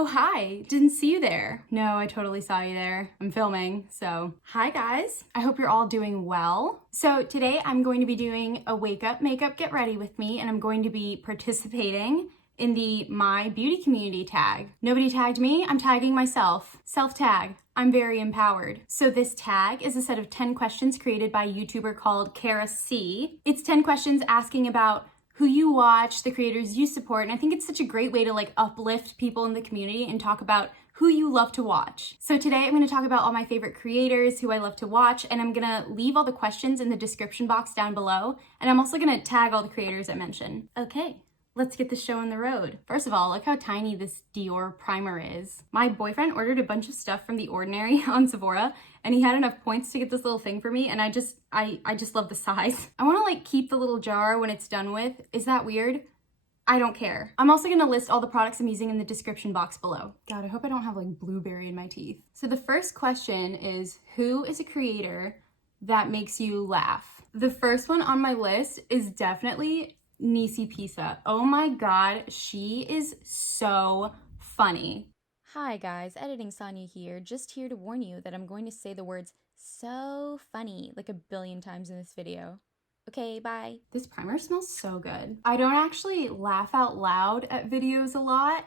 Oh, hi, didn't see you there. No, I totally saw you there. I'm filming, so. Hi guys, I hope you're all doing well. So today I'm going to be doing a wake up makeup get ready with me, and I'm going to be participating in the Mae Beauty community tag. Nobody tagged me, I'm tagging myself. Self-tag, I'm very empowered. So this tag is a set of 10 questions created by a YouTuber called Kara C. It's 10 questions asking about who you watch, the creators you support, and I think it's such a great way to like uplift people in the community and talk about who you love to watch. So today I'm gonna talk about all my favorite creators who I love to watch, and I'm gonna leave all the questions in the description box down below, and I'm also gonna tag all the creators I mentioned. Okay, let's get the show on the road. First of all, look how tiny this Dior primer is. My boyfriend ordered a bunch of stuff from The Ordinary on Sephora, and he had enough points to get this little thing for me, and I just love the size. I wanna like keep the little jar when it's done with. Is that weird? I don't care. I'm also gonna list all the products I'm using in the description box below. God, I hope I don't have like blueberry in my teeth. So the first question is, who is a creator that makes you laugh? The first one on my list is definitely Nisi Pisa. Oh my God, she is so funny. Hi guys, Editing Sonya here, just here to warn you that I'm going to say the words so funny like a billion times in this video. Okay, bye. This primer smells so good. I don't actually laugh out loud at videos a lot.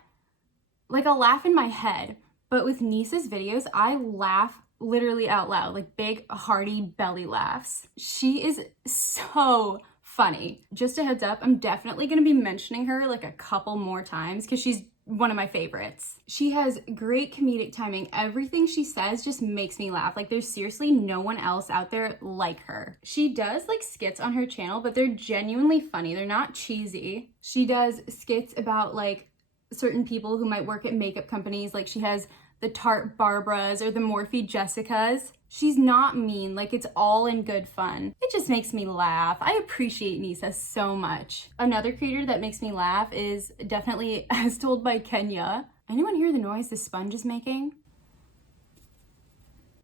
Like I'll laugh in my head, but with Nisa's videos, I laugh literally out loud, like big, hearty belly laughs. She is so funny. Just a heads up, I'm definitely gonna be mentioning her like a couple more times because she's one of my favorites. She has great comedic timing. Everything she says just makes me laugh. Like there's seriously no one else out there like her. She does like skits on her channel, but they're genuinely funny. They're not cheesy. She does skits about like certain people who might work at makeup companies. Like she has the Tarte Barbaras or the Morphe Jessicas. She's not mean, like it's all in good fun. It just makes me laugh. I appreciate Nisa so much. Another creator that makes me laugh is definitely As Told by Kenya. Anyone hear the noise the sponge is making?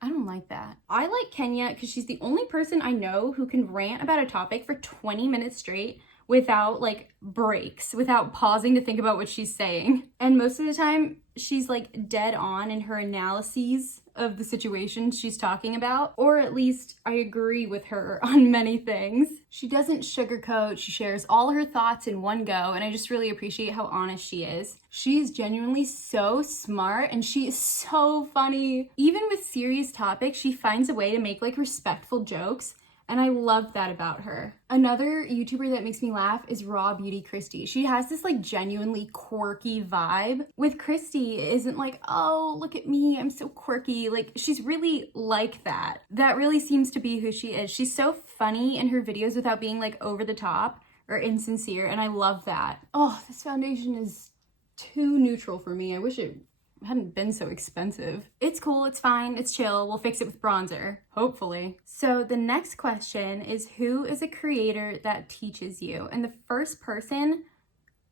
I don't like that. I like Kenya because she's the only person I know who can rant about a topic for 20 minutes straight without like breaks, without pausing to think about what she's saying. And most of the time, she's like dead on in her analyses of the situation she's talking about, or at least I agree with her on many things. She doesn't sugarcoat, she shares all her thoughts in one go, and I just really appreciate how honest she is. She is genuinely so smart and she is so funny. Even with serious topics, she finds a way to make like respectful jokes, and I love that about her. Another YouTuber that makes me laugh is Raw Beauty Christy. She has this like genuinely quirky vibe. With Christy, it isn't like, oh, look at me, I'm so quirky. Like she's really like that. That really seems to be who she is. She's so funny in her videos without being like over the top or insincere, and I love that. Oh, this foundation is too neutral for me. I wish it hadn't been so expensive. It's cool, it's fine, it's chill. We'll fix it with bronzer, hopefully. So the next question is, who is a creator that teaches you? And the first person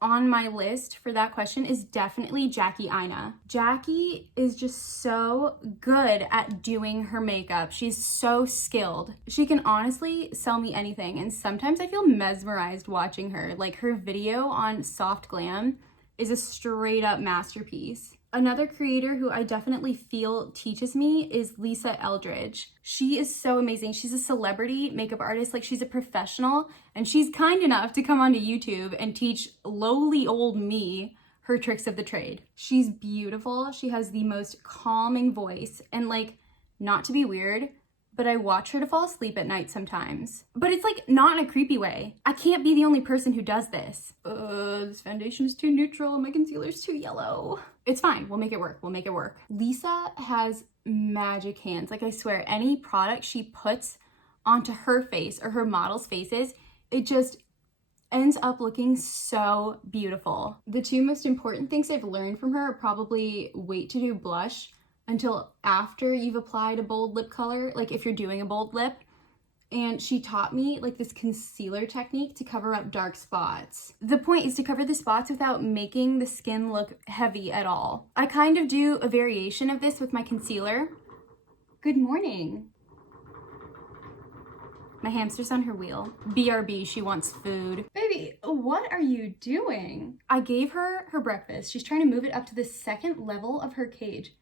on my list for that question is definitely Jackie Aina. Jackie is just so good at doing her makeup. She's so skilled. She can honestly sell me anything, and sometimes I feel mesmerized watching her. Like her video on Soft Glam is a straight up masterpiece. Another creator who I definitely feel teaches me is Eldridge. She is so amazing. She's a celebrity makeup artist, like she's a professional, and she's kind enough to come onto YouTube and teach lowly old me her tricks of the trade. She's beautiful. She has the most calming voice, and like, not to be weird, but I watch her to fall asleep at night sometimes. But it's like not in a creepy way. I can't be the only person who does this. This foundation is too neutral, my concealer's too yellow. It's fine, we'll make it work, we'll make it work. Lisa has magic hands. Like I swear, any product she puts onto her face or her models' faces, it just ends up looking so beautiful. The two most important things I've learned from her are probably wait to do blush until after you've applied a bold lip color, like if you're doing a bold lip. And she taught me like this concealer technique to cover up dark spots. The point is to cover the spots without making the skin look heavy at all. I kind of do a variation of this with my concealer. Good morning. My hamster's on her wheel. BRB, she wants food. Baby, what are you doing? I gave her her breakfast. She's trying to move it up to the second level of her cage.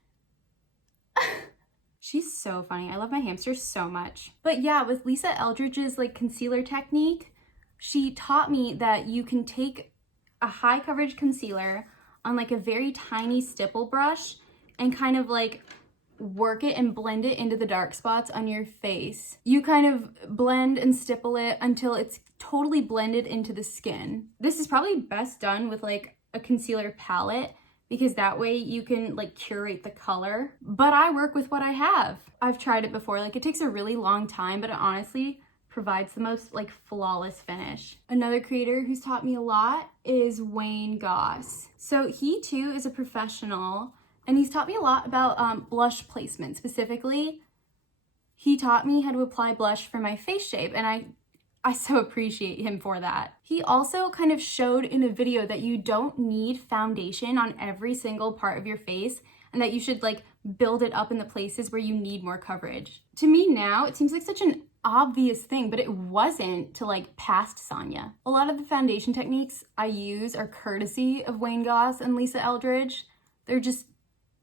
She's so funny. I love my hamster so much. But yeah, with Lisa Eldridge's like concealer technique, she taught me that you can take a high coverage concealer on like a very tiny stipple brush and kind of like work it and blend it into the dark spots on your face. You kind of blend and stipple it until it's totally blended into the skin. This is probably best done with like a concealer palette because that way you can like curate the color. But I work with what I have. I've tried it before. Like it takes a really long time, but it honestly provides the most like flawless finish. Another creator who's taught me a lot is Goss. So he too is a professional and he's taught me a lot about blush placement. Specifically, he taught me how to apply blush for my face shape, and I so appreciate him for that. He also kind of showed in a video that you don't need foundation on every single part of your face and that you should like build it up in the places where you need more coverage. To me now, it seems like such an obvious thing, but it wasn't to like past Sonya. A lot of the foundation techniques I use are courtesy of Goss and Lisa Eldridge. They're just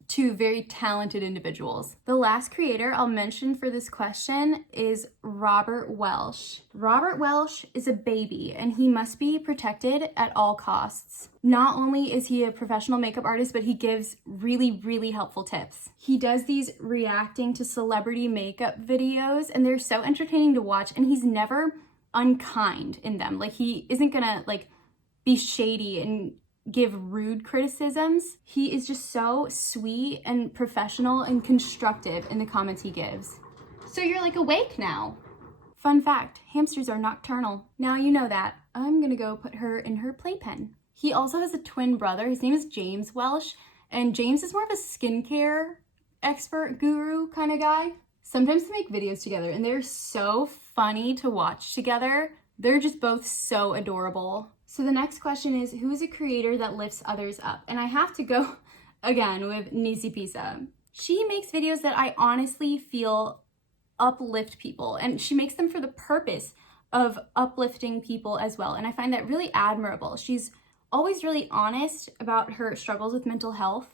two very talented individuals. The last creator I'll mention for this question is Robert Welsh. Robert Welsh is a baby and he must be protected at all costs. Not only is he a professional makeup artist, but he gives really, really helpful tips. He does these reacting to celebrity makeup videos and they're so entertaining to watch, and he's never unkind in them. Like he isn't gonna like be shady and give rude criticisms. He is just so sweet and professional and constructive in the comments he gives. So you're like awake now. Fun fact, hamsters are nocturnal. Now you know that. I'm gonna go put her in her playpen. He also has a twin brother. His name is James Welsh, and James is more of a skincare expert guru kind of guy. Sometimes they make videos together and they're so funny to watch together. They're just both so adorable. So the next question is, who is a creator that lifts others up? And I have to go again with Nisi Pisa. She makes videos that I honestly feel uplift people, and she makes them for the purpose of uplifting people as well. And I find that really admirable. She's always really honest about her struggles with mental health,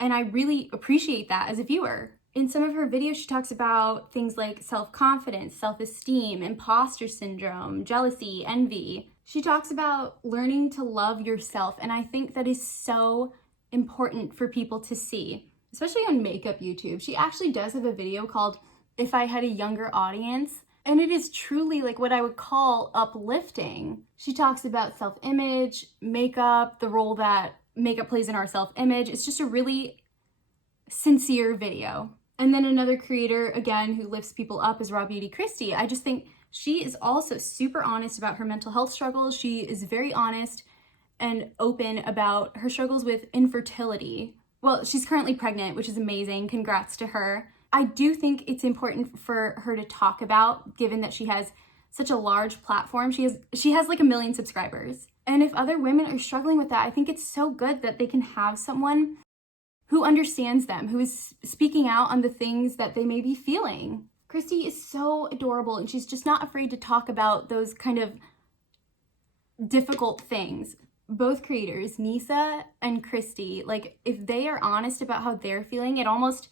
and I really appreciate that as a viewer. In some of her videos, she talks about things like self-confidence, self-esteem, imposter syndrome, jealousy, envy. She talks about learning to love yourself, and I think that is so important for people to see, especially on makeup YouTube. She actually does have a video called If I Had a Younger Audience, and it is truly like what I would call uplifting. She talks about self-image, makeup, the role that makeup plays in our self-image. It's just a really sincere video. And then another creator, again, who lifts people up is Raw Beauty Christy. I just think she is also super honest about her mental health struggles. She is very honest and open about her struggles with infertility. Well, she's currently pregnant, which is amazing. Congrats to her. I do think it's important for her to talk about, given that she has such a large platform. She has like 1 million subscribers. And if other women are struggling with that, I think it's so good that they can have someone who understands them, who is speaking out on the things that they may be feeling. Christy is so adorable, and she's just not afraid to talk about those kind of difficult things. Both creators, Nisa and Christy, like if they are honest about how they're feeling, it almost,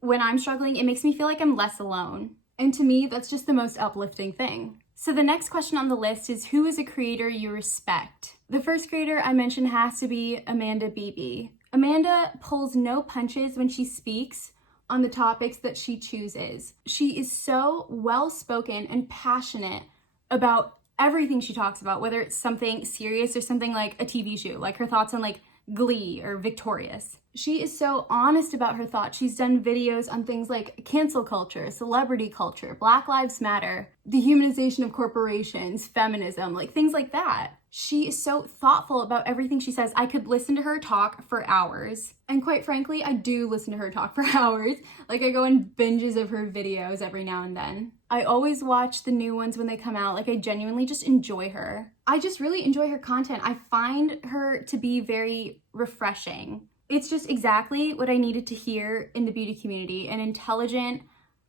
when I'm struggling, it makes me feel like I'm less alone. And to me, that's just the most uplifting thing. So the next question on the list is, who is a creator you respect? The first creator I mentioned has to be Amanda Beebe. Amanda pulls no punches when she speaks on the topics that she chooses. She is so well-spoken and passionate about everything she talks about, whether it's something serious or something like a TV show, like her thoughts on like Glee or Victorious. She is so honest about her thoughts. She's done videos on things like cancel culture, celebrity culture, Black Lives Matter, dehumanization of corporations, feminism, like things like that. She is so thoughtful about everything she says. I could listen to her talk for hours. And quite frankly, I do listen to her talk for hours. Like I go in binges of her videos every now and then. I always watch the new ones when they come out. Like I genuinely just enjoy her. I just really enjoy her content. I find her to be very refreshing. It's just exactly what I needed to hear in the beauty community. An intelligent,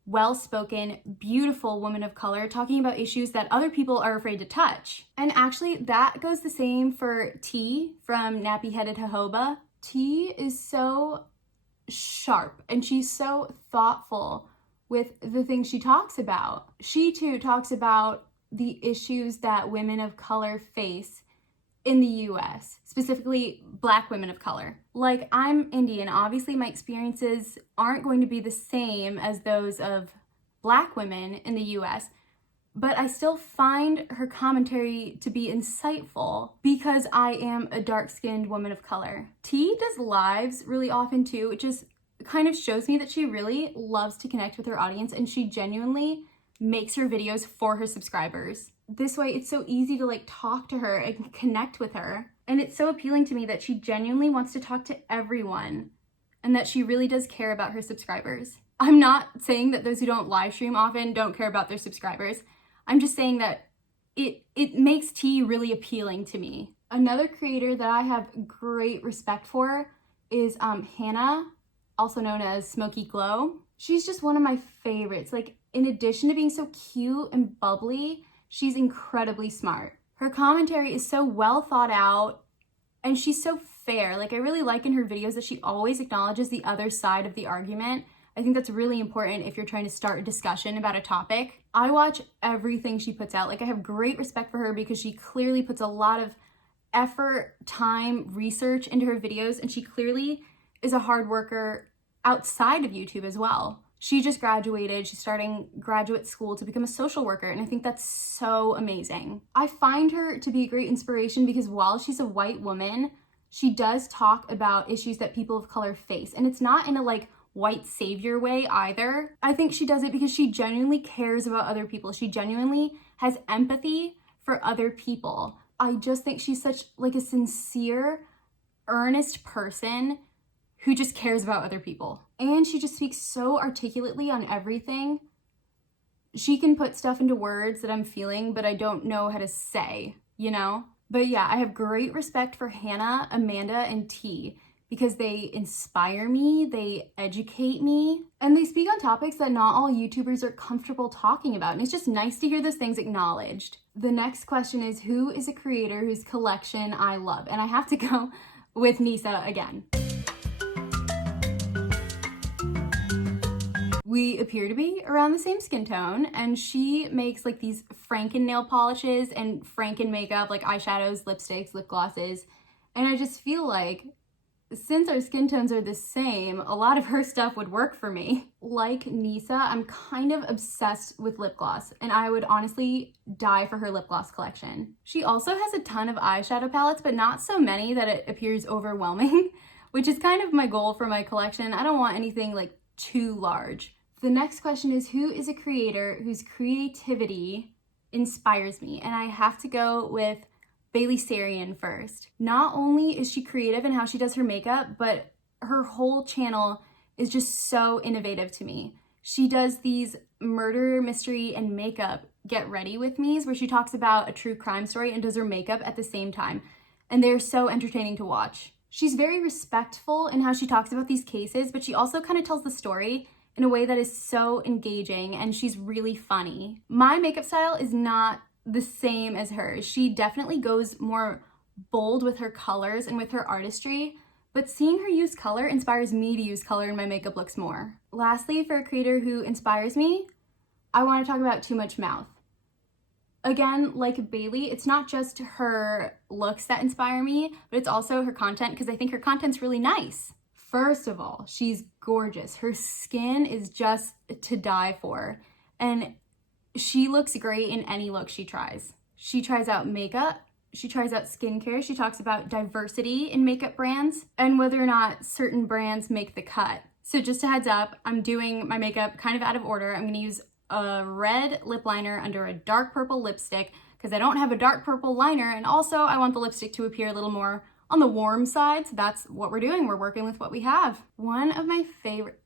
well-spoken, beautiful woman of color talking about issues that other people are afraid to touch. And actually that goes the same for T from Nappy Headed Jojoba. T is so sharp and she's so thoughtful with the things she talks about. She too talks about the issues that women of color face in the US, specifically Black women of color. Like, I'm Indian, obviously my experiences aren't going to be the same as those of Black women in the US, but I still find her commentary to be insightful because I am a dark-skinned woman of color. T does lives really often too, which just kind of shows me that she really loves to connect with her audience and she genuinely makes her videos for her subscribers. This way, it's so easy to like talk to her and connect with her. And it's so appealing to me that she genuinely wants to talk to everyone and that she really does care about her subscribers. I'm not saying that those who don't live stream often don't care about their subscribers. I'm just saying that it makes T really appealing to me. Another creator that I have great respect for is Hannah, also known as Smoky Glow. She's just one of my favorites. Like, in addition to being so cute and bubbly, she's incredibly smart. Her commentary is so well thought out and she's so fair. Like, I really like in her videos that she always acknowledges the other side of the argument. I think that's really important if you're trying to start a discussion about a topic. I watch everything she puts out. Like, I have great respect for her because she clearly puts a lot of effort, time, research into her videos, and she clearly is a hard worker outside of YouTube as well. She just graduated. She's starting graduate school to become a social worker, and I think that's so amazing. I find her to be a great inspiration because while she's a white woman, she does talk about issues that people of color face, and it's not in a like white savior way either. I think she does it because she genuinely cares about other people. She genuinely has empathy for other people. I just think she's such like a sincere, earnest person who just cares about other people. And she just speaks so articulately on everything. She can put stuff into words that I'm feeling, but I don't know how to say, you know? But yeah, I have great respect for Hannah, Amanda, and T because they inspire me, they educate me, and they speak on topics that not all YouTubers are comfortable talking about. And it's just nice to hear those things acknowledged. The next question is, who is a creator whose collection I love? And I have to go with Nisa again. We appear to be around the same skin tone, and she makes like these Franken nail polishes and Franken makeup, like eyeshadows, lipsticks, lip glosses. And I just feel like since our skin tones are the same, a lot of her stuff would work for me. Like Nisa, I'm kind of obsessed with lip gloss, and I would honestly die for her lip gloss collection. She also has a ton of eyeshadow palettes, but not so many that it appears overwhelming, which is kind of my goal for my collection. I don't want anything like too large. The next question is, who is a creator whose creativity inspires me? And I have to go with Bailey Sarian first. Not only is she creative in how she does her makeup, but her whole channel is just so innovative to me. She does these murder, mystery, and makeup get ready with me's where she talks about a true crime story and does her makeup at the same time. And they're so entertaining to watch. She's very respectful in how she talks about these cases, but she also kind of tells the story in a way that is so engaging, and she's really funny. My makeup style is not the same as hers. She definitely goes more bold with her colors and with her artistry, but seeing her use color inspires me to use color in my makeup looks more. Lastly, for a creator who inspires me, I want to talk about Too Much Mouth. Again, like Bailey, it's not just her looks that inspire me, but it's also her content because I think her content's really nice. First of all, she's gorgeous. Her skin is just to die for. And she looks great in any look she tries. She tries out makeup, she tries out skincare, she talks about diversity in makeup brands and whether or not certain brands make the cut. So just a heads up, I'm doing my makeup kind of out of order. I'm gonna use a red lip liner under a dark purple lipstick because I don't have a dark purple liner, and also I want the lipstick to appear a little more on the warm side, so that's what we're doing. We're working with what we have. One of my favorite,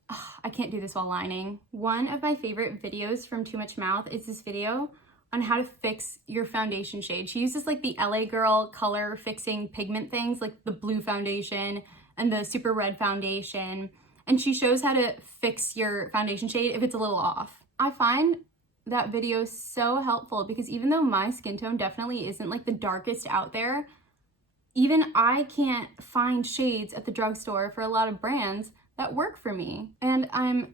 I can't do this while lining. One of my favorite videos from Too Much Mouth is this video on how to fix your foundation shade. She uses like the LA Girl color fixing pigment things, like the blue foundation and the super red foundation. and she shows how to fix your foundation shade if it's a little off. I find that video so helpful because even though my skin tone definitely isn't like the darkest out there, even I can't find shades at the drugstore for a lot of brands that work for me. And I'm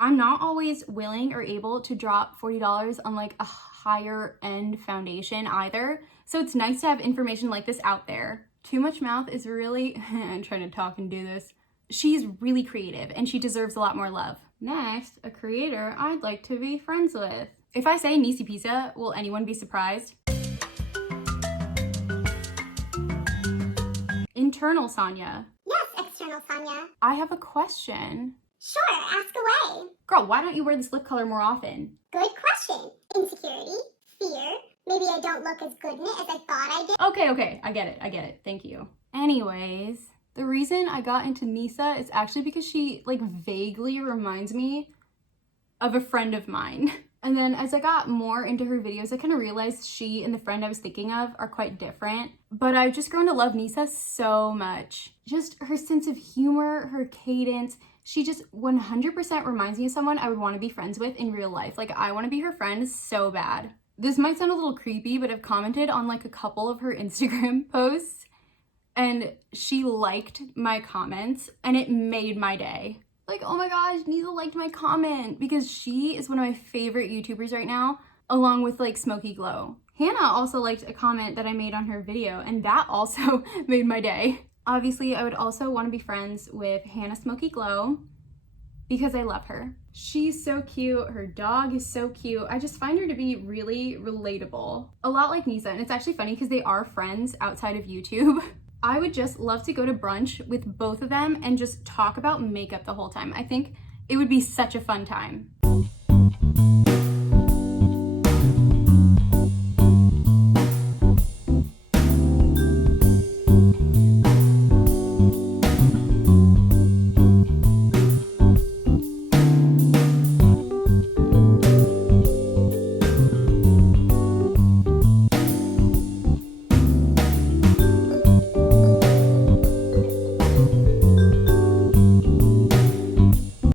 not always willing or able to drop $40 on like a higher end foundation either. So it's nice to have information like this out there. Too Much Mouth is really, I'm trying to talk and do this. She's really creative and she deserves a lot more love. Next, a creator I'd like to be friends with. If I say Nisi Pizza, will anyone be surprised? Internal Sonya. Yes, external Sonya. I have a question. Sure, ask away. Girl, why don't you wear this lip color more often? Good question. Insecurity, fear, maybe I don't look as good in it as I thought I did. Okay, I get it. Thank you. Anyways, the reason I got into Nisa is actually because she like vaguely reminds me of a friend of mine. And then as I got more into her videos, I kind of realized she and the friend I was thinking of are quite different. But I've just grown to love Nisa so much. Just her sense of humor, her cadence. She just 100% reminds me of someone I would want to be friends with in real life. Like, I want to be her friend so bad. This might sound a little creepy, but I've commented on like a couple of her Instagram posts and she liked my comments and it made my day. Like, oh my gosh, Nisa liked my comment because she is one of my favorite YouTubers right now, along with like Smoky Glow. Hannah also liked a comment that I made on her video and that also made my day. Obviously, I would also want to be friends with Hannah Smoky Glow because I love her. She's so cute. Her dog is so cute. I just find her to be really relatable. A lot like Nisa, and it's actually funny because they are friends outside of YouTube. I would just love to go to brunch with both of them and just talk about makeup the whole time. I think it would be such a fun time.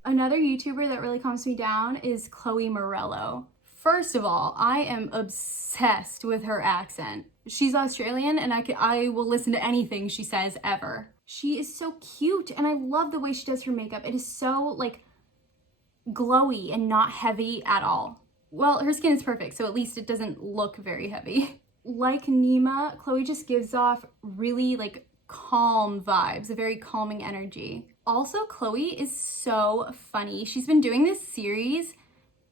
Another YouTuber that really calms me down is Chloe Morello. First of all, I am obsessed with her accent. She's Australian and I will listen to anything she says ever. She is so cute and I love the way she does her makeup. It is so like glowy and not heavy at all. Well, her skin is perfect, so at least it doesn't look very heavy. Like Nima, Chloe just gives off really like calm vibes, a very calming energy. Also, Chloe is so funny. She's been doing this series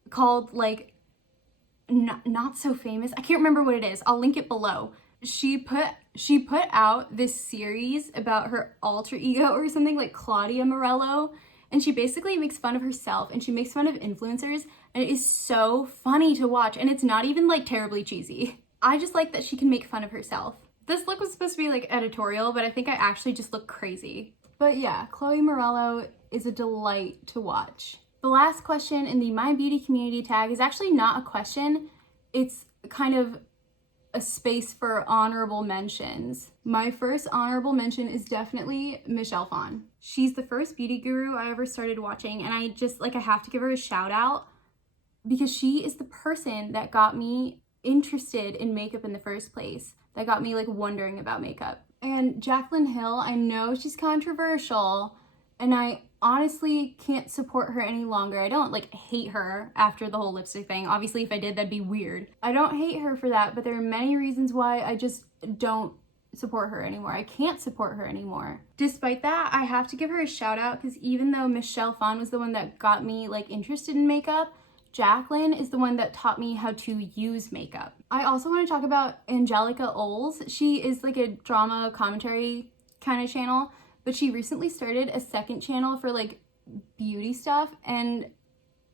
called like Not So Famous. I can't remember what it is. I'll link it below. She put out this series about her alter ego or something, like Claudia Morello, and she basically makes fun of herself and she makes fun of influencers, and it is so funny to watch, and it's not even like terribly cheesy. I just like that she can make fun of herself. This look was supposed to be like editorial, but I think I actually just look crazy. But yeah, Chloe Morello is a delight to watch. The last question in the My Beauty community tag is actually not a question. It's kind of a space for honorable mentions. My first honorable mention is definitely Michelle Phan. She's the first beauty guru I ever started watching, and I have to give her a shout out because she is the person that got me interested in makeup in the first place, that got me like wondering about makeup. And Jaclyn Hill, I know she's controversial and I honestly can't support her any longer. I don't like hate her after the whole lipstick thing. Obviously, if I did, that'd be weird. I don't hate her for that, but there are many reasons why I just don't support her anymore. I can't support her anymore. Despite that, I have to give her a shout out because even though Michelle Phan was the one that got me like interested in makeup, Jaclyn is the one that taught me how to use makeup. I also want to talk about Angelica Oles. She is like a drama commentary kind of channel, but she recently started a second channel for like beauty stuff, and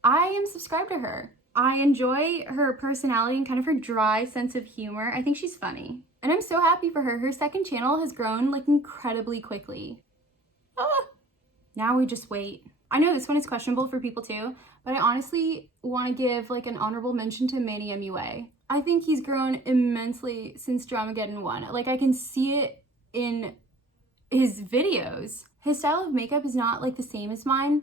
I am subscribed to her. I enjoy her personality and kind of her dry sense of humor. I think she's funny. And I'm so happy for her. Her second channel has grown like incredibly quickly. Now we just wait. I know this one is questionable for people too, but I honestly want to give like an honorable mention to Manny MUA. I think he's grown immensely since Dramageddon 1. Like I can see it in his videos. His style of makeup is not like the same as mine,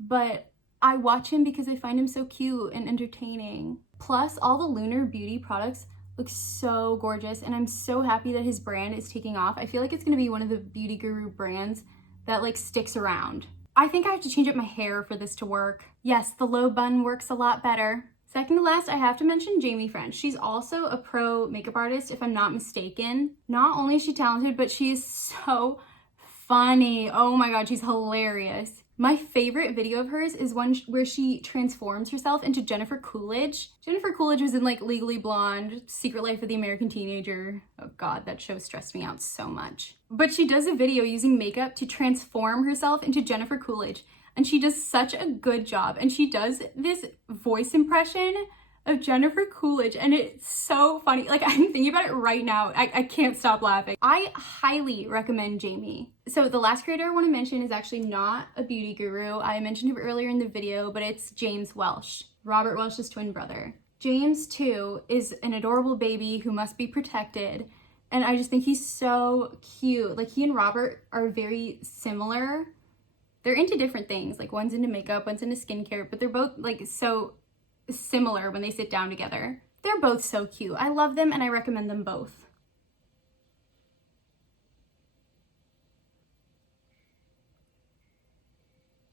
but I watch him because I find him so cute and entertaining. Plus, all the Lunar Beauty products look so gorgeous, and I'm so happy that his brand is taking off. I feel like it's gonna be one of the beauty guru brands that like sticks around. I think I have to change up my hair for this to work. Yes, the low bun works a lot better. Second to last, I have to mention Jamie French. She's also a pro makeup artist, if I'm not mistaken. Not only is she talented, but she is so funny. Oh my god, she's hilarious. My favorite video of hers is one where she transforms herself into Jennifer Coolidge. Jennifer Coolidge was in like Legally Blonde, Secret Life of the American Teenager. Oh god, that show stressed me out so much. But she does a video using makeup to transform herself into Jennifer Coolidge, and she does such a good job. And she does this voice impression of Jennifer Coolidge, and it's so funny. Like, I'm thinking about it right now. I can't stop laughing. I highly recommend Jamie. So the last creator I want to mention is actually not a beauty guru. I mentioned him earlier in the video, but it's James Welsh, Robert Welsh's twin brother. James, too, is an adorable baby who must be protected, and I just think he's so cute. Like, he and Robert are very similar. They're into different things. Like, one's into makeup, one's into skincare, but they're both like so similar when they sit down together. They're both so cute. I love them and I recommend them both.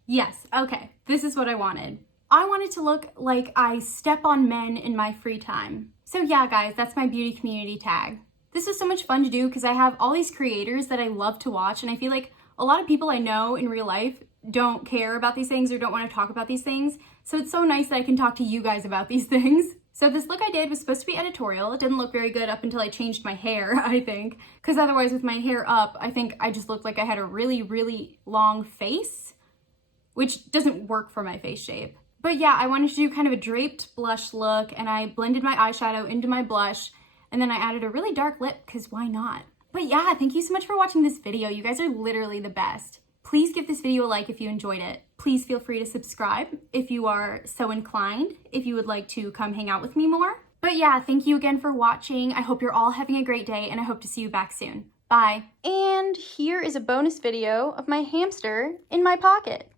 Yes, okay, this is what I wanted. I wanted to look like I step on men in my free time. So yeah, guys, that's my beauty community tag. This was so much fun to do because I have all these creators that I love to watch, and I feel like a lot of people I know in real life don't care about these things or don't want to talk about these things. So it's so nice that I can talk to you guys about these things. So this look I did was supposed to be editorial. It didn't look very good up until I changed my hair, I think. Because otherwise with my hair up, I think I just looked like I had a really, really long face, which doesn't work for my face shape. But yeah, I wanted to do kind of a draped blush look, and I blended my eyeshadow into my blush, and then I added a really dark lip, because why not? But yeah, thank you so much for watching this video. You guys are literally the best. Please give this video a like if you enjoyed it. Please feel free to subscribe if you are so inclined, if you would like to come hang out with me more. But yeah, thank you again for watching. I hope you're all having a great day, and I hope to see you back soon. Bye. And here is a bonus video of my hamster in my pocket.